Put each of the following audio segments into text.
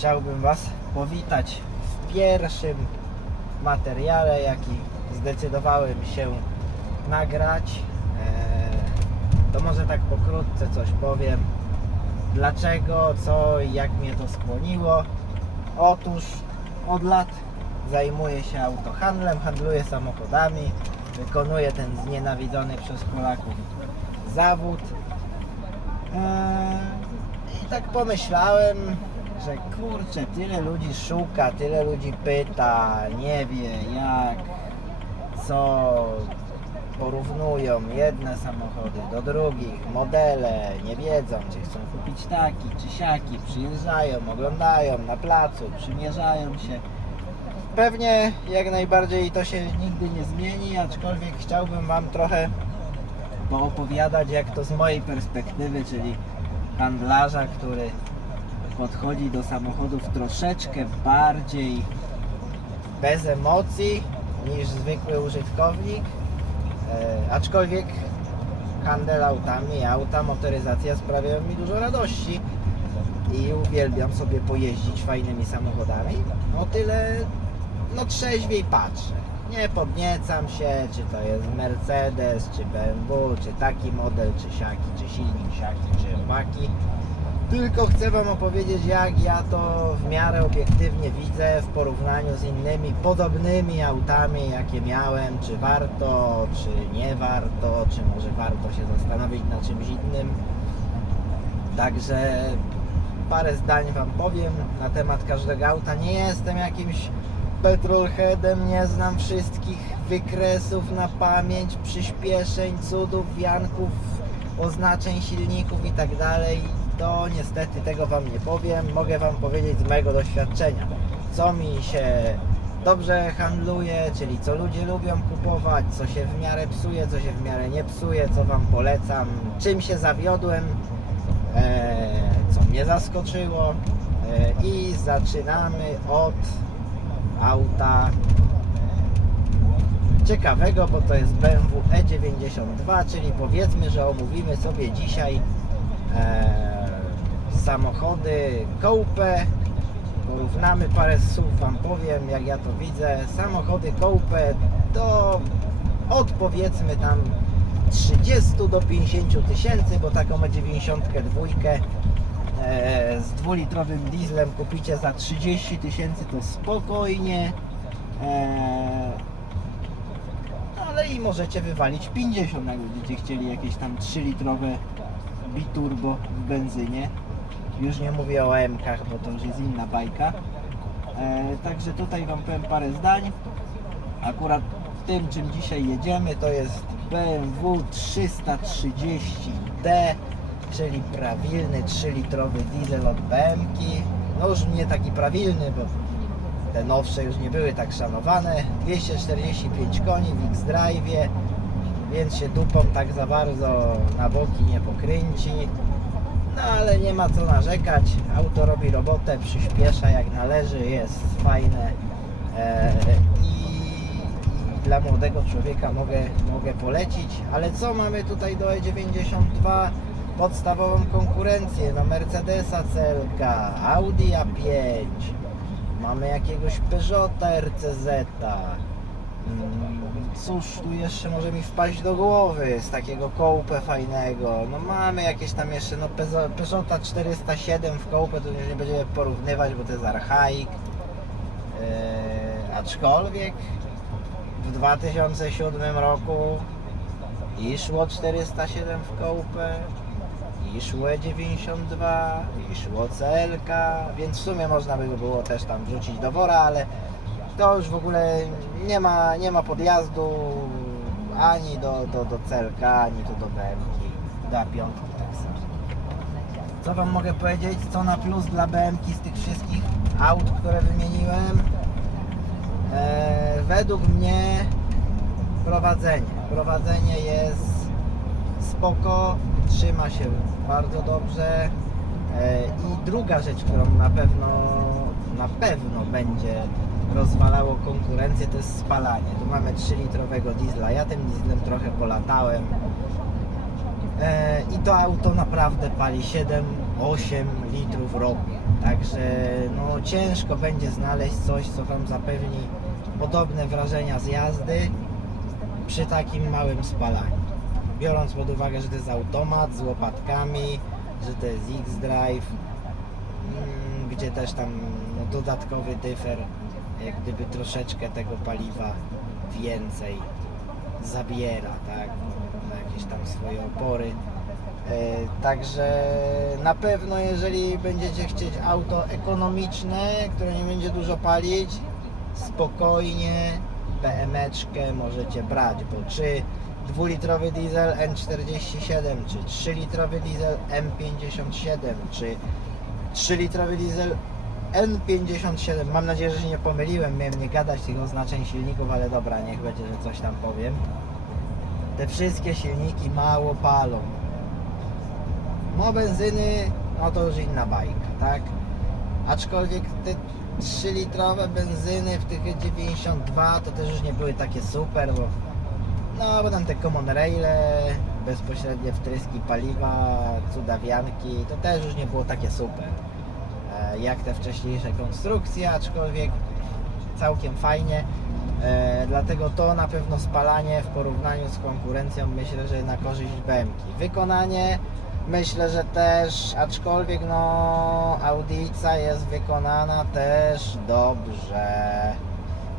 chciałbym Was powitać w pierwszym materiale, jaki zdecydowałem się nagrać. Eee, To może tak pokrótce coś powiem. Dlaczego, co i jak mnie to skłoniło? Otóż od lat zajmuję się autohandlem, handluję samochodami, wykonuję ten znienawidzony przez Polaków zawód. Eee, I tak pomyślałem, że kurczę, tyle ludzi szuka, tyle ludzi pyta, nie wie jak, co, porównują jedne samochody do drugich, modele, nie wiedzą, czy chcą kupić taki, czy siaki, przyjeżdżają, oglądają na placu, przymierzają się. Pewnie jak najbardziej to się nigdy nie zmieni, aczkolwiek chciałbym Wam trochę poopowiadać, jak to z mojej perspektywy, czyli handlarza, który podchodzi do samochodów troszeczkę bardziej bez emocji niż zwykły użytkownik. E, aczkolwiek handel autami, auta, motoryzacja sprawiają mi dużo radości i uwielbiam sobie pojeździć fajnymi samochodami. O tyle no trzeźwiej patrzę. Nie podniecam się, czy to jest Mercedes, czy BMW, czy taki model, czy siaki, czy silnik siaki, czy owaki. Tylko chcę Wam opowiedzieć, jak ja to w miarę obiektywnie widzę w porównaniu z innymi podobnymi autami, jakie miałem. Czy warto, czy nie warto, czy może warto się zastanowić nad czymś innym. Także parę zdań Wam powiem na temat każdego auta. Nie jestem jakimś petrolheadem, nie znam wszystkich wykresów na pamięć, przyspieszeń, cudów, wianków, oznaczeń silników i tak dalej. To niestety tego Wam nie powiem. Mogę Wam powiedzieć z mojego doświadczenia, co mi się dobrze handluje, czyli co ludzie lubią kupować, co się w miarę psuje, co się w miarę nie psuje, co Wam polecam, czym się zawiodłem, e, co mnie zaskoczyło e, i zaczynamy od auta ciekawego, bo to jest BMW E92, czyli powiedzmy, że omówimy sobie dzisiaj e, samochody Coupe. Porównamy parę słów Wam powiem, jak ja to widzę. Samochody Coupe to od powiedzmy tam 30 do 50 tysięcy, bo taką E92 e, z dwulitrowym dieslem kupicie za 30 tysięcy to spokojnie e, ale i możecie wywalić 50 jak będziecie chcieli jakieś tam 3 litrowe biturbo w benzynie już nie mówię o M-kach, bo to już jest inna bajka e, także tutaj Wam powiem parę zdań akurat tym czym dzisiaj jedziemy to jest BMW 330D czyli prawilny 3-litrowy diesel od BMW. No już nie taki prawilny, bo te nowsze już nie były tak szanowane. 245 koni w X-Drive, więc się dupą tak za bardzo na boki nie pokręci. No ale nie ma co narzekać. Auto robi robotę, przyspiesza jak należy, jest fajne. E, i, dla młodego człowieka mogę, mogę polecić. Ale co mamy tutaj do E92? podstawową konkurencję, no Mercedesa CLK, Audi A5, mamy jakiegoś Peugeota RCZ. Mm, Cóż tu jeszcze może mi wpaść do głowy z takiego kołpę fajnego? No mamy jakieś tam jeszcze, no Peugeot- Peugeota 407 w kołpę to już nie będziemy porównywać, bo to jest archaik. Eee, aczkolwiek w 2007 roku i szło 407 w kołpę, i szło 92, i szło CLK, więc w sumie można by było też tam wrzucić do wora, ale to już w ogóle nie ma, nie ma podjazdu ani do, do, do CLK, ani tu do BMW, do A5 tak samo. Co Wam mogę powiedzieć, co na plus dla BMW z tych wszystkich aut, które wymieniłem? E, według mnie prowadzenie. Prowadzenie jest spoko, trzyma się bardzo dobrze. E, I druga rzecz, którą na pewno na pewno będzie rozwalało konkurencję, to jest spalanie. Tu mamy 3-litrowego diesla. Ja tym dieslem trochę polatałem. E, I to auto naprawdę pali 7-8 litrów roku. Także no, ciężko będzie znaleźć coś, co Wam zapewni podobne wrażenia z jazdy przy takim małym spalaniu. Biorąc pod uwagę, że to jest automat z łopatkami, że to jest X-Drive, mm, gdzie też tam no, dodatkowy dyfer, jak gdyby troszeczkę tego paliwa więcej zabiera, tak, na jakieś tam swoje opory. E, Także na pewno jeżeli będziecie chcieć auto ekonomiczne, które nie będzie dużo palić, spokojnie BMeczkę możecie brać, bo czy 2-litrowy diesel N47, czy 3-litrowy diesel M57, czy 3-litrowy diesel N57. Mam nadzieję, że się nie pomyliłem, miałem nie gadać tych oznaczeń silników, ale dobra, niech będzie, że coś tam powiem. Te wszystkie silniki mało palą. No benzyny, no to już inna bajka, tak? Aczkolwiek te 3-litrowe benzyny w tych 92 to też już nie były takie super, bo no bo tam te common raile, bezpośrednie wtryski paliwa, cudawianki, to też już nie było takie super jak te wcześniejsze konstrukcje, aczkolwiek całkiem fajnie. E, dlatego to na pewno spalanie w porównaniu z konkurencją myślę, że na korzyść BMK. Wykonanie myślę, że też, aczkolwiek no audica jest wykonana też dobrze.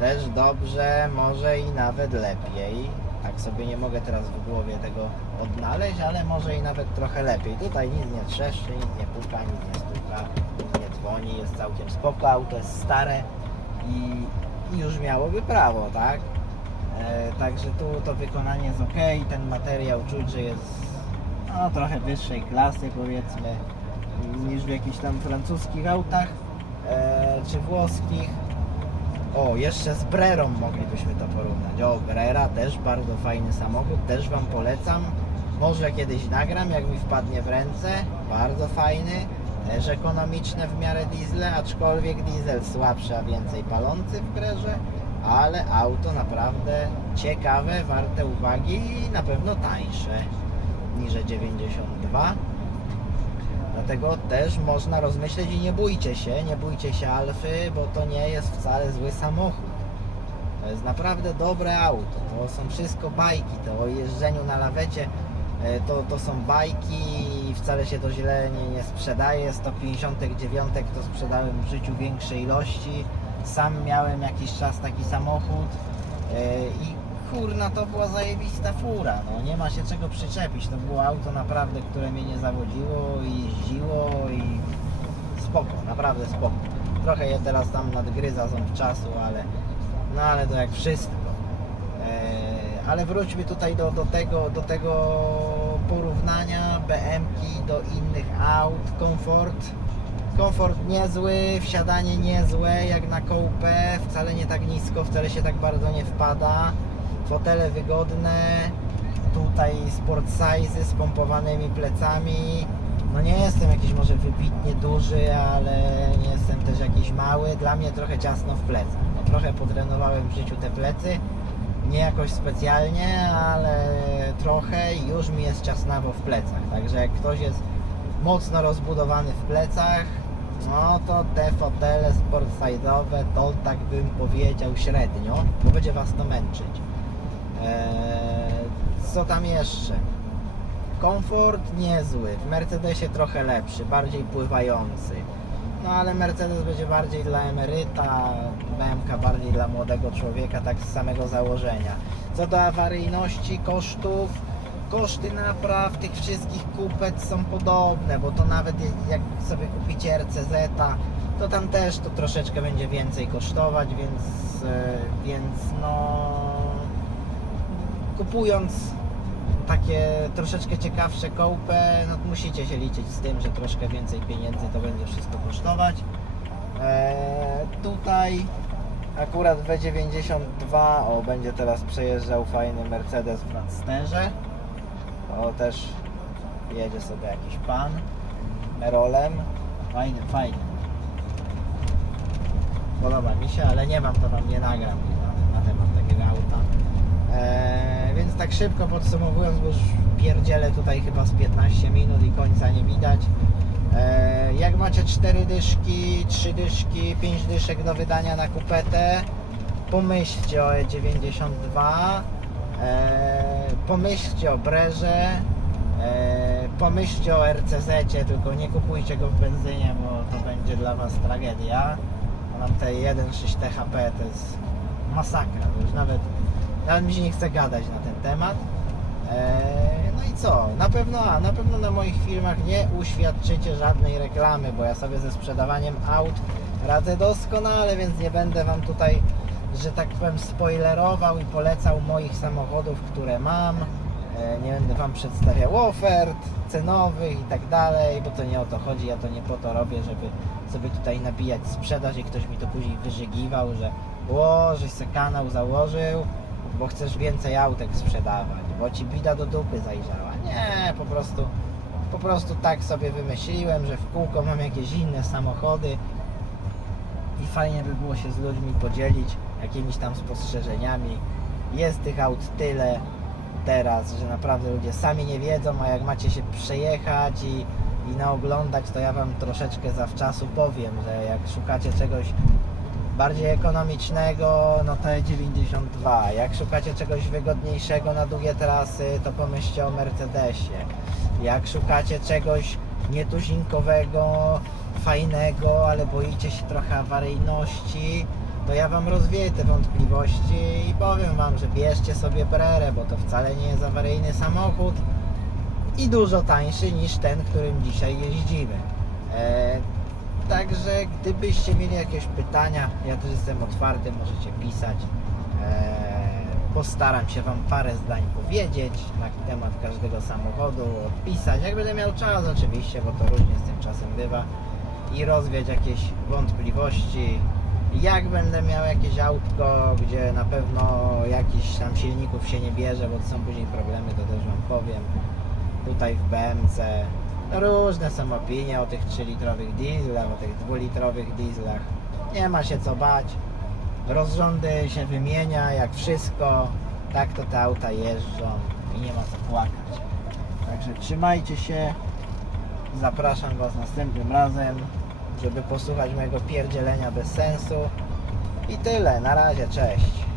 Też dobrze, może i nawet lepiej. Tak sobie nie mogę teraz w głowie tego odnaleźć, ale może i nawet trochę lepiej. Tutaj nic nie trzeszczy, nic nie puka, nic nie stuka, nic nie dzwoni, jest całkiem spoko, auto jest stare i, i już miałoby prawo, tak? E, także tu to wykonanie jest ok, ten materiał czuć, że jest no, trochę wyższej klasy powiedzmy niż w jakichś tam francuskich autach e, czy włoskich. O, jeszcze z Brerą moglibyśmy to porównać. O, Brera też bardzo fajny samochód, też Wam polecam. Może kiedyś nagram, jak mi wpadnie w ręce. Bardzo fajny, też ekonomiczne w miarę diesle, aczkolwiek diesel słabszy, a więcej palący w Brerze. Ale auto naprawdę ciekawe, warte uwagi i na pewno tańsze niż 92. Dlatego też można rozmyśleć i nie bójcie się, nie bójcie się Alfy, bo to nie jest wcale zły samochód. To jest naprawdę dobre auto. To są wszystko bajki. To o jeżdżeniu na lawecie e, to, to są bajki i wcale się to źle nie, nie sprzedaje. 159 to sprzedałem w życiu większe ilości. Sam miałem jakiś czas taki samochód e, i kurna to była zajebista fura. No, nie ma się czego przyczepić. To było auto naprawdę, które mnie nie zawodziło i jeździło i spoko, naprawdę spoko. Trochę je teraz tam nadgryza ząb czasu, ale no ale to jak wszystko. Eee, ale wróćmy tutaj do, do, tego, do tego porównania BM-ki do innych aut. Komfort. Komfort niezły, wsiadanie niezłe jak na kołpę, wcale nie tak nisko, wcale się tak bardzo nie wpada. Fotele wygodne, tutaj sport size z pompowanymi plecami. No nie jestem jakiś może wybitnie duży, ale nie jestem też jakiś mały. Dla mnie trochę ciasno w plecach. No, trochę podrenowałem w życiu te plecy. Nie jakoś specjalnie, ale trochę i już mi jest ciasnawo w plecach. Także jak ktoś jest mocno rozbudowany w plecach, no to te fotele sport size'owe to tak bym powiedział średnio, bo będzie Was to męczyć. Eee, co tam jeszcze? Komfort niezły, w Mercedesie trochę lepszy, bardziej pływający. No ale Mercedes będzie bardziej dla emeryta, BMK bardziej dla młodego człowieka, tak z samego założenia. Co do awaryjności, kosztów, koszty napraw tych wszystkich kupec są podobne, bo to nawet jak sobie kupicie RCZ, to tam też to troszeczkę będzie więcej kosztować, więc, e, więc no kupując takie troszeczkę ciekawsze kołpę, no musicie się liczyć z tym, że troszkę więcej pieniędzy to będzie wszystko kosztować. Eee, tutaj akurat W92, o będzie teraz przejeżdżał fajny Mercedes w Nadsterze. O też jedzie sobie jakiś pan Merolem. Fajny, fajny. Podoba mi się, ale nie mam to wam nie nagram na, na temat takiego auta. Eee, więc tak szybko podsumowując, bo już pierdzielę tutaj chyba z 15 minut i końca nie widać. E, jak macie 4 dyszki, 3 dyszki, 5 dyszek do wydania na kupetę, pomyślcie o E92, e, pomyślcie o Brerze, e, pomyślcie o RCZ, tylko nie kupujcie go w benzynie, bo to będzie dla Was tragedia. Nam te 1.6 THP to jest masakra, już nawet, nawet mi się nie chce gadać na ten temat. E, No i co? Na pewno, a na pewno na moich filmach nie uświadczycie żadnej reklamy, bo ja sobie ze sprzedawaniem aut radzę doskonale, więc nie będę Wam tutaj, że tak powiem, spoilerował i polecał moich samochodów, które mam. E, Nie będę Wam przedstawiał ofert cenowych i tak dalej, bo to nie o to chodzi, ja to nie po to robię, żeby sobie tutaj nabijać sprzedaż i ktoś mi to później wyżygiwał, że o, żeś se kanał założył, bo chcesz więcej autek sprzedawać, bo ci bida do dupy zajrzała. Nie, po prostu, po prostu tak sobie wymyśliłem, że w kółko mam jakieś inne samochody i fajnie by było się z ludźmi podzielić jakimiś tam spostrzeżeniami. Jest tych aut tyle teraz, że naprawdę ludzie sami nie wiedzą, a jak macie się przejechać i, i naoglądać, to ja Wam troszeczkę zawczasu powiem, że jak szukacie czegoś bardziej ekonomicznego, no to E92. Jak szukacie czegoś wygodniejszego na długie trasy, to pomyślcie o Mercedesie. Jak szukacie czegoś nietuzinkowego, fajnego, ale boicie się trochę awaryjności, to ja Wam rozwieję te wątpliwości i powiem Wam, że bierzcie sobie Brerę, bo to wcale nie jest awaryjny samochód i dużo tańszy niż ten, którym dzisiaj jeździmy. E, Także gdybyście mieli jakieś pytania, ja też jestem otwarty, możecie pisać. Eee, Postaram się Wam parę zdań powiedzieć na temat każdego samochodu, odpisać, jak będę miał czas oczywiście, bo to różnie z tym czasem bywa i rozwiać jakieś wątpliwości. Jak będę miał jakieś autko, gdzie na pewno jakiś tam silników się nie bierze, bo to są później problemy, to też Wam powiem. Tutaj w BMC Różne są opinie o tych 3-litrowych dieslach, o tych 2-litrowych dieslach. Nie ma się co bać. Rozrządy się wymienia jak wszystko. Tak to te auta jeżdżą i nie ma co płakać. Także trzymajcie się. Zapraszam Was następnym razem, żeby posłuchać mojego pierdzielenia bez sensu. I tyle. Na razie. Cześć.